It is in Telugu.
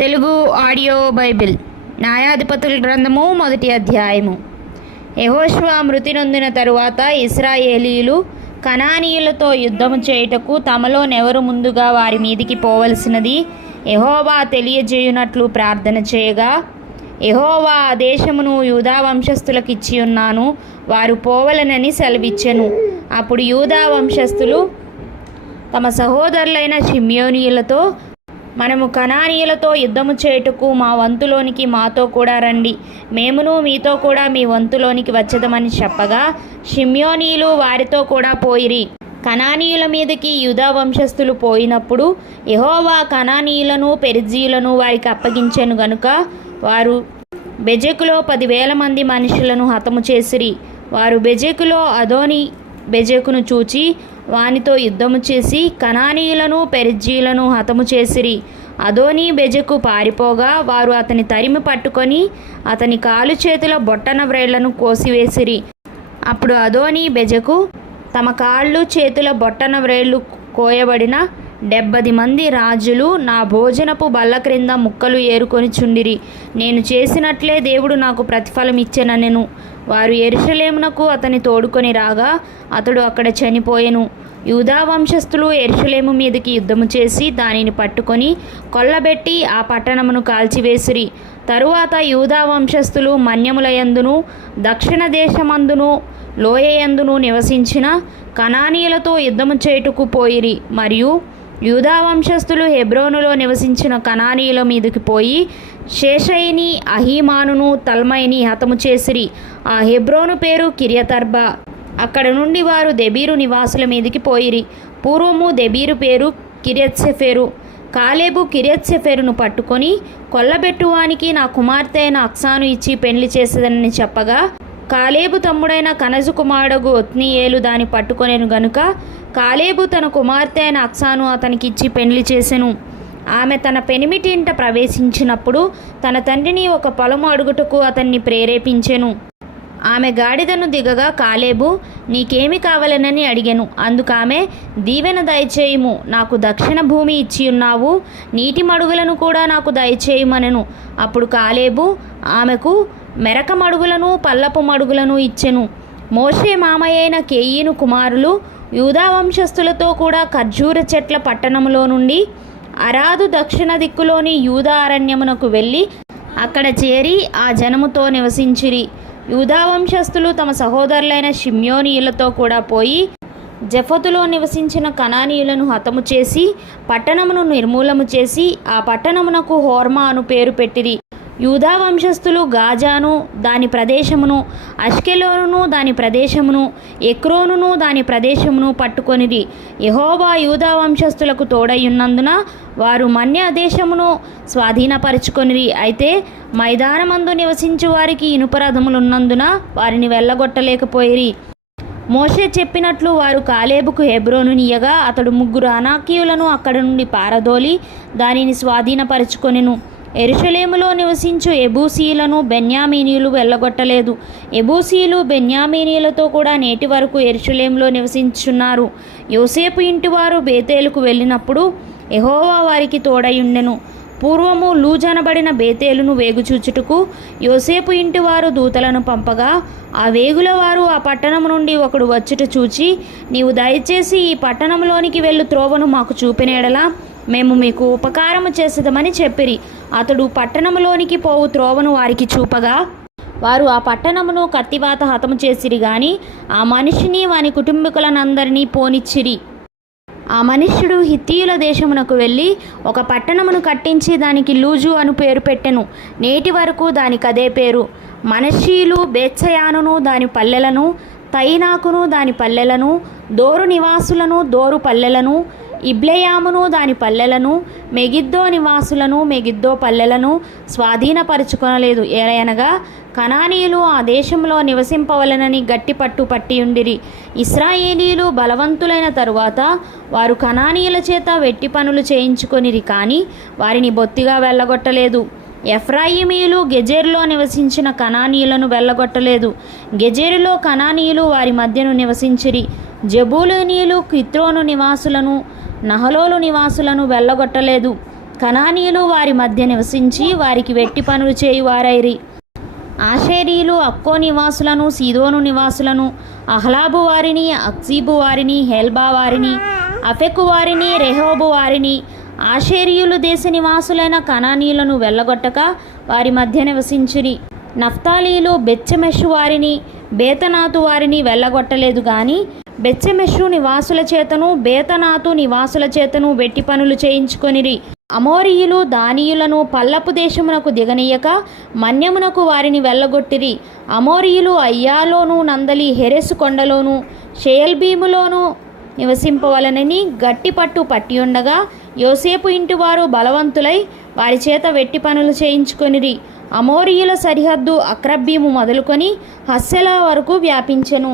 తెలుగు ఆడియో బైబిల్ న్యాయాధిపతుల గ్రంథము 1వ అధ్యాయము. యెహోషువ మృతి నొందిన తరువాత ఇశ్రాయేలీయులు కనానీయులతో యుద్ధము చేయుటకు తమలోనెవరు ముందుగా వారి మీదికి పోవలసినది యెహోవా తెలియజేయునట్లు ప్రార్థన చేయగా, యెహోవా ఆ దేశమును యూదా వంశస్థులకు ఇచ్చి ఉన్నాను, వారు పోవలనని సెలవిచ్చెను. అప్పుడు యూదా వంశస్థులు తమ సహోదరులైన షిమ్యోనీయులతో, మనము కనానీయులతో యుద్ధము చేయుటకు మా వంతులోనికి మాతో కూడా రండి, మేమును మీతో కూడా మీ వంతులోనికి వచ్చదమని చెప్పగా, షిమ్యోనీయులు వారితో కూడా పోయిరి. కనానీయుల మీదకి యూదా వంశస్థులు పోయినప్పుడు యెహోవా కనానీయులను పెరిజ్జీయులను వారికి అప్పగించెను గనుక వారు బెజెకులో 10,000 మంది మనుషులను హతము చేసిరి. వారు బెజెకులో అదోని బెజెకును చూచి వానితో యుద్ధము చేసి కనానీయులను పెరిజ్జీయులను హతము చేసిరి. అదోని బెజెకు పారిపోగా వారు అతని తరిమి పట్టుకొని అతని కాలు చేతుల బొట్టన వ్రేళ్లను కోసివేసిరి. అప్పుడు అదోని బెజెకు తమ కాళ్ళు చేతుల బొట్టన వ్రేళ్లు కోయబడిన 70 మంది రాజులు నా భోజనపు బల్ల క్రింద ముక్కలు ఏరుకొని చుండిరి. నేను చేసినట్లే దేవుడు నాకు ప్రతిఫలం ఇచ్చెననెను. వారు యెరూషలేమునకు అతని తోడుకొని రాగా అతడు అక్కడ చనిపోయెను. యూదా వంశస్థులు యెరూషలేము మీదకి యుద్ధము చేసి దానిని పట్టుకొని కొల్లబెట్టి ఆ పట్టణమును కాల్చివేసిరి. తరువాత యూదా వంశస్థులు మన్యములయందును దక్షిణ దేశమందును లోయయందును నివసించిన కనానీయులతో యుద్ధము చేయుటకు పోయిరి. మరియు యూదా వంశస్థులు హెబ్రోనులో నివసించిన కనానీయుల మీదకి పోయి షేషయిని, అహీమానును, తల్మైని హతము చేసిరి. ఆ హెబ్రోను పేరు కిర్యతర్బా. అక్కడ నుండి వారు దెబీరు నివాసుల మీదకి పోయిరి. పూర్వము దెబీరు పేరు కిర్యత్సెఫెరు. కాలేబు కిర్యత్సెఫెరును పట్టుకొని కొల్లబెట్టువానికి నా కుమార్తె అయిన అక్సాను ఇచ్చి పెండ్లి చేసేదనని చెప్పగా, కాలేబు తమ్ముడైన కనజు కుమారుడు ఒత్నీయేలు దాన్ని పట్టుకొనెను గనుక కాలేబు తన కుమార్తె అయిన అక్సాను అతనికిచ్చి పెండ్లి చేసెను. ఆమె తన పెనిమిటి ఇంట ప్రవేశించినప్పుడు తన తండ్రిని ఒక పొలము అడుగుటకు అతన్ని ప్రేరేపించెను. ఆమె గాడిదను దిగగా కాలేబు, నీకేమి కావాలనని అడిగెను. అందుకామె, దీవెన దయచేయుము, నాకు దక్షిణ భూమి ఇచ్చి ఉన్నావు, నీటి మడుగులను కూడా నాకు దయచేయుమనెను. అప్పుడు కాలేబు ఆమెకు మెరక మడుగులను పల్లపు మడుగులను ఇచ్చెను. మోషే మామయ్యైన కేయీను కుమారులు యూదా వంశస్థులతో కూడా ఖర్జూర చెట్ల పట్టణములో నుండి అరాదు దక్షిణ దిక్కులోని యూదా అరణ్యమునకు వెళ్ళి అక్కడ చేరి ఆ జనముతో నివసించిరి. యూదా వంశస్థులు తమ సహోదరులైన షిమ్యోనీయులతో కూడా పోయి జెఫతులో నివసించిన కనానీయులను హతము చేసి పట్టణమును నిర్మూలము చేసి ఆ పట్టణమునకు హోర్మా అను పేరు పెట్టిరి. యూదా వంశస్థులు గాజాను దాని ప్రదేశమును, అష్కెలోనును దాని ప్రదేశమును, ఎక్రోనును దాని ప్రదేశమును పట్టుకొనిరి. యెహోవా యూదా వంశస్థులకు తోడయ్యున్నందున వారు మన్య దేశమును స్వాధీనపరుచుకొనిరి. అయితే మైదానమందు నివసించు వారికి ఇనుపరథములున్నందున వారిని వెళ్ళగొట్టలేకపోయిరి. మోషే చెప్పినట్లు వారు కాలేబుకు హెబ్రోను నీయగా అతడు 3 అనాకీయులను అక్కడ నుండి పారదోలి దానిని స్వాధీనపరుచుకొనెను. యెరూషలేములో నివసించు ఎబూసీయులను బెన్యామీనీయులు వెళ్ళగొట్టలేదు. ఎబూసీయులు బెన్యామీనీయులతో కూడా నేటి వరకు యెరూషలేములో నివసించున్నారు. యోసేపు ఇంటివారు బేతేలుకు వెళ్ళినప్పుడు యెహోవా వారికి తోడయుండెను. పూర్వము లూజనబడిన బేతేలును వేగుచూచుటకు యోసేపు ఇంటివారు దూతలను పంపగా ఆ వేగుల వారు ఆ పట్టణము నుండి ఒకడు వచ్చుట చూచి, నీవు దయచేసి ఈ పట్టణంలోనికి వెళ్ళు త్రోవను మాకు చూపిన ఎడల మేము మీకు ఉపకారము చేసేదమని చెప్పిరి. అతడు పట్టణములోనికి పోవు త్రోవను వారికి చూపగా వారు ఆ పట్టణమును కత్తివాత హతము చేసిరి గాని ఆ మనిషిని వాని కుటుంబీకులనందరినీ పోనిచ్చిరి. ఆ మనుష్యుడు హిత్తీయుల దేశమునకు వెళ్ళి ఒక పట్టణమును కట్టించి దానికి లూజు అను పేరు పెట్టెను. నేటి వరకు దానికి అదే పేరు. మనష్షీయులు బేత్సయానును దాని పల్లెలను, తైనాకును దాని పల్లెలను, దోరు నివాసులను దోరు పల్లెలను, ఇబ్లెయామును దాని పల్లెలను, మెగిద్దో నివాసులను మెగిద్దో పల్లెలను స్వాధీనపరుచుకొనలేదు. ఏలయనగా కనానీయులు ఆ దేశంలో నివసింపవలనని గట్టి పట్టు పట్టియుండిరి. ఇశ్రాయేలీయులు బలవంతులైన తరువాత వారు కనానీయుల చేత వెట్టి పనులు చేయించుకొనిరి, కానీ వారిని బొత్తిగా వెళ్ళగొట్టలేదు. ఎఫ్రాయిమీయులు గెజెరులో నివసించిన కనానీయులను వెళ్ళగొట్టలేదు. గెజెరులో కనానీయులు వారి మధ్యను నివసించిరి. జబూలూనీయులు కిత్రోను నివాసులను నహలోలు నివాసులను వెళ్ళగొట్టలేదు. కనానీయులు వారి మధ్య నివసించి వారికి వెట్టి పనులు చేయువారైరి. ఆషేరీయులు అక్కో నివాసులను, సీదోను నివాసులను, అహ్లాబు వారిని, అక్జీబు వారిని, హెల్బా వారిని, అఫెకు వారిని, రెహోబు వారిని, ఆషేరీయులు దేశ నివాసులైన కనానీయులను వెళ్ళగొట్టక వారి మధ్య నివసించిరి. నఫ్తాలీయులు బెత్షెమెషు వారిని, బేతనాతు వారిని వెళ్ళగొట్టలేదు గాని బెత్షెమెషు నివాసుల చేతను, బేతనాతు నివాసుల చేతను వెట్టి పనులు చేయించుకొనిరి. అమోరీయులు దానీయులను పల్లపు దేశమునకు దిగనీయక మన్యమునకు వారిని వెళ్ళగొట్టిరి. అమోరీయులు అయ్యాలోను, నందలి హెరెసు కొండలోను, షేయల్బీములోను నివసింపవలనని గట్టి పట్టు పట్టి ఉండగా యోసేపు ఇంటివారు బలవంతులై వారి చేత వెట్టి పనులు చేయించుకొనిరి. అమోరీయుల సరిహద్దు అక్రబ్బీము మొదలుకొని హస్సెలా వరకు వ్యాపించెను.